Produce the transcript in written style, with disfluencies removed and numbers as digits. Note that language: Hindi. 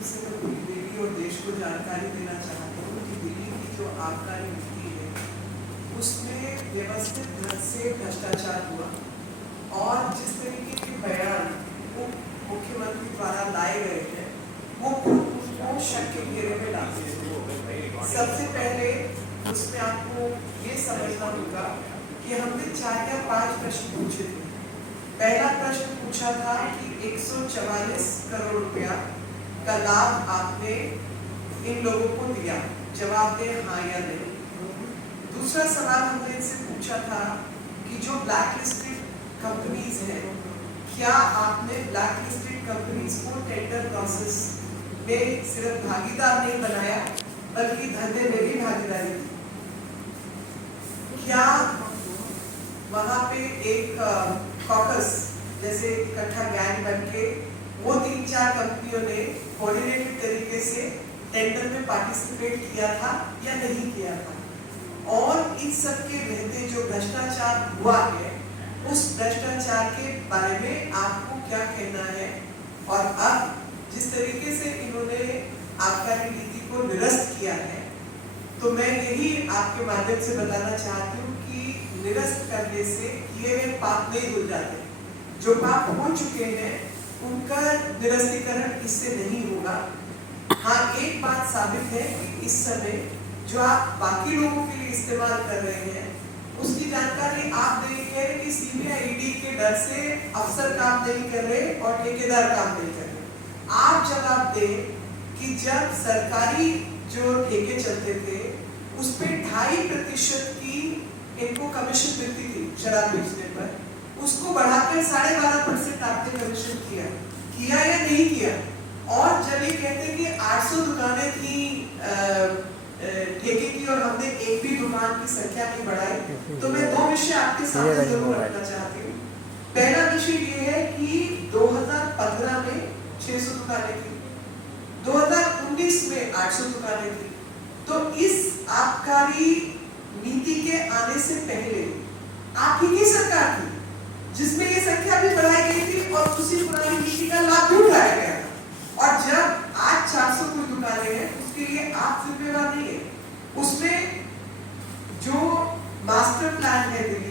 माध्यम से मैं पूरी दिल्ली और देश को जानकारी देना चाहता हूँ कि दिल्ली की जो आबकारी नीति है उसमें व्यवस्थित ढंग से भ्रष्टाचार हुआ और जिस तरीके के बयान मुख्यमंत्री द्वारा लाए गए हैं वो उसको शक के घेरे में डालते हैं। सबसे पहले उसमें आपको ये समझना होगा कि हमने 4 या 5 प्रश्न पूछे थे। पहला प्रश्न पूछा था कि 144 करोड़ रुपया का लाभ आपने इन लोगों को दिया, जवाब दें हाँ या नहीं। दूसरा सवाल हमने इनसे पूछा था कि जो ब्लैक लिस्टेड कंपनीज हैं, क्या आपने ब्लैक लिस्टेड कंपनीज को टेंडर प्रोसेस में सिर्फ भागीदार नहीं बनाया बल्कि धंधे में भी भागीदारी दी? क्या वहां पे एक कॉकस जैसे इकट्ठा गैंग बनके वो 3-4 कंपनियों ने कोऑर्डिनेटेड तरीके से टेंडर में पार्टिसिपेट किया था या नहीं किया था? और इन सब के रहते जो भ्रष्टाचार हुआ है उस भ्रष्टाचार के बारे में आपको क्या कहना है? और अब जिस तरीके से इन्होंने आबकारी नीति को निरस्त किया है तो मैं यही आपके माध्यम से बताना चाहती हूँ कि निरस्त करने से किए हुए पाप नहीं धुल जाते। जो पाप हो चुके हैं उनका निरस्तीकरण इससे नहीं होगा। हाँ, एक बात साबित है कि इस समय जो आप बाकी लोगों के लिए इस्तेमाल कर रहे हैं उसकी जानकारी आप नहीं कह रहे कि सीबीआई ईडी के डर से अफसर काम नहीं कर रहे और ठेकेदार काम नहीं कर रहे। आप जवाब दें कि जब सरकारी जो ठेके चलते थे उस पे 2.5% की इनको कमीशन मिलती थी शराब बेचने पर, उसको बढ़ाकर 12.5% आपने कमीशन किया या नहीं किया? और जब ये कहते कि 800 दुकानें थी ठेके की और हमने एक भी दुकान की संख्या नहीं बढ़ाई, तो मैं 2 विषय आपके सामने जरूर रखना चाहती हूँ। पहला विषय ये है कि 2015 में 600 दुकानें थी, 2019 में 800 दुकानें थी। तो इस आबकारी नीति के आने से पहले आप ही की सरकार थी जिसमें ये संख्या भी बढ़ाई गई थी और उसी पुरानी नीति का लाभ भी उठाया गया था। और जब आज 400 कुछ दुकानें हैं उसके लिए आप जिम्मेदार नहीं है। उसमें जो मास्टर प्लान है दिल्ली